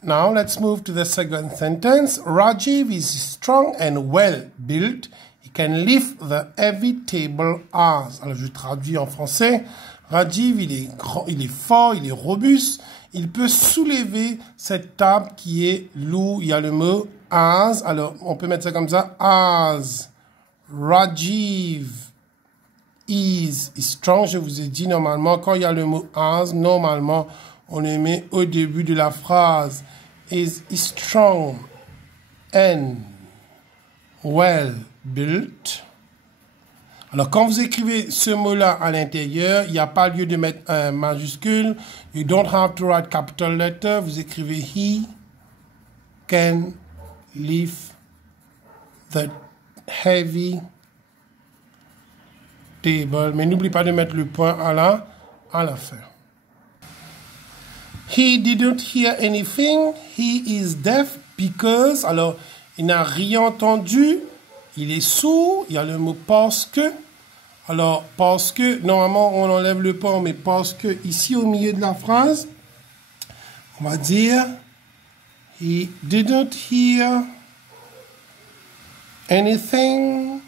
Now let's move to the second sentence. Rajiv is strong and well built. He can lift the heavy table as. Alors je traduis en français. Rajiv, il est grand, il est fort, il est robuste. Il peut soulever cette table qui est lourd. Il y a le mot as. Alors on peut mettre ça comme ça. As Rajiv is strong. Je vous ai dit normalement quand il y a le mot as, normalement on le met au début de la phrase. Is strong and well built. Alors, quand vous écrivez ce mot-là à l'intérieur, il n'y a pas lieu de mettre un majuscule. You don't have to write capital letter. Vous écrivez he can lift the heavy table. Mais n'oublie pas de mettre le point à la fin. He didn't hear anything. He is deaf because. Alors, il n'a rien entendu. Il est sourd. Il y a le mot parce que. Alors, parce que, normalement, on enlève le point, mais parce que, ici, au milieu de la phrase, on va dire, he didn't hear anything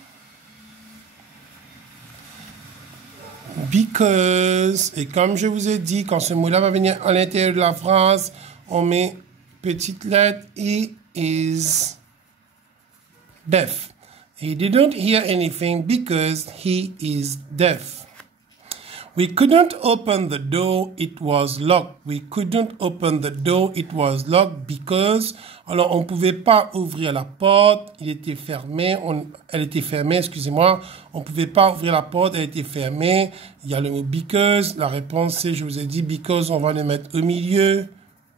because, et comme je vous ai dit, quand ce mot-là va venir à l'intérieur de la phrase, on met petite lettre, he is deaf. He didn't hear anything because he is deaf. We couldn't open the door, it was locked. We couldn't open the door, it was locked because... Alors, on ne pouvait pas ouvrir la porte, il était fermé, elle était fermée, excusez-moi. On ne pouvait pas ouvrir la porte, elle était fermée. Il y a le mot because, la réponse c'est, je vous ai dit, because, on va le mettre au milieu.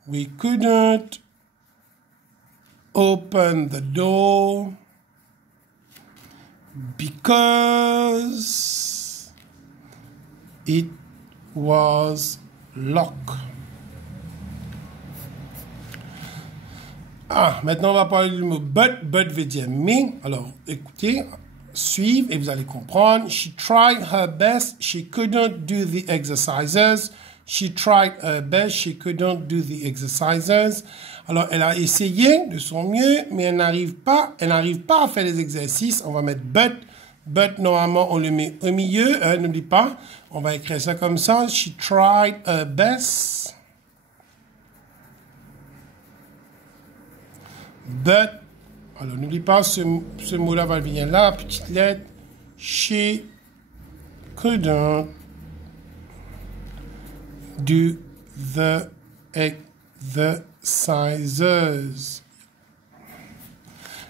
We couldn't open the door because it was locked. Ah, maintenant on va parler du mot but. But veut dire mais. Alors, écoutez, suivez et vous allez comprendre. She tried her best. She couldn't do the exercises. She tried her best. She couldn't do the exercises. Alors, elle a essayé de son mieux, mais elle n'arrive pas à faire les exercices. On va mettre but. But, normalement, on le met au milieu. N'oublie pas, on va écrire ça comme ça. She tried her best. But, alors n'oublie pas, ce mot-là va venir là, petite lettre. She couldn't do the exercises.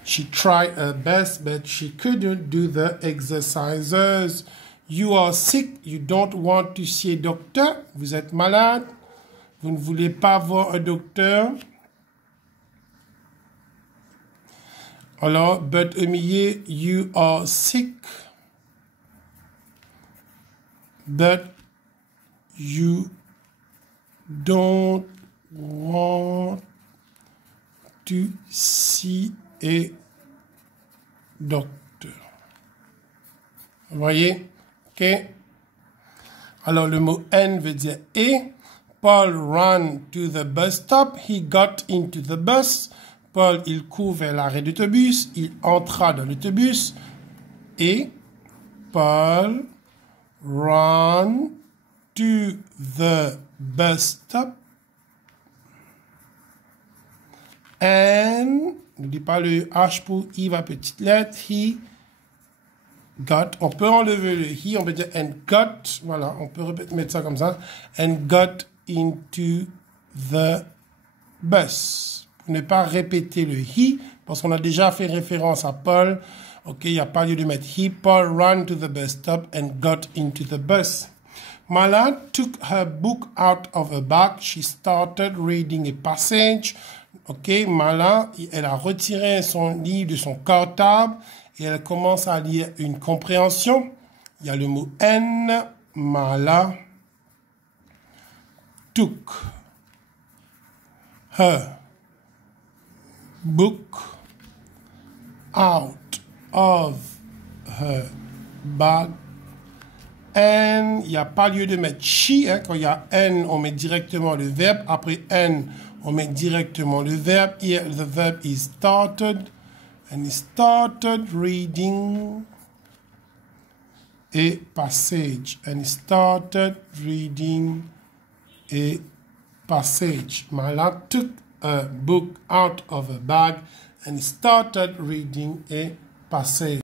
She tried her best, but she couldn't do the exercises. You are sick, you don't want to see a doctor. Vous êtes malade, vous ne voulez pas voir un docteur. Alors, but au milieu, you are sick, but you don't want to see a doctor. Vous voyez? OK? Alors, le mot N veut dire et. Paul ran to the bus stop. He got into the bus. Paul, il court vers l'arrêt d'autobus. Il entra dans l'autobus. Et Paul ran to the bus stop. And, n'oublie pas le H pour I va petite lettre. He got. On peut enlever le he. On peut dire and got. Voilà, on peut mettre ça comme ça. And got into the bus. Pour ne pas répéter le he, parce qu'on a déjà fait référence à Paul. OK, il n'y a pas lieu de mettre he. Paul ran to the bus stop and got into the bus. Mala took her book out of her bag. She started reading a passage. OK, Mala, elle a retiré son livre de son cartable et elle commence à lire une compréhension. Il y a le mot N. Mala took her book out of her bag. And, il n'y a pas lieu de mettre she. Hein. Quand il y a N, on met directement le verbe. Après N, on met directement le verbe. Here the verb is started. And he started reading a passage. And he started reading a passage. Mala took a book out of a bag and he started reading a passage.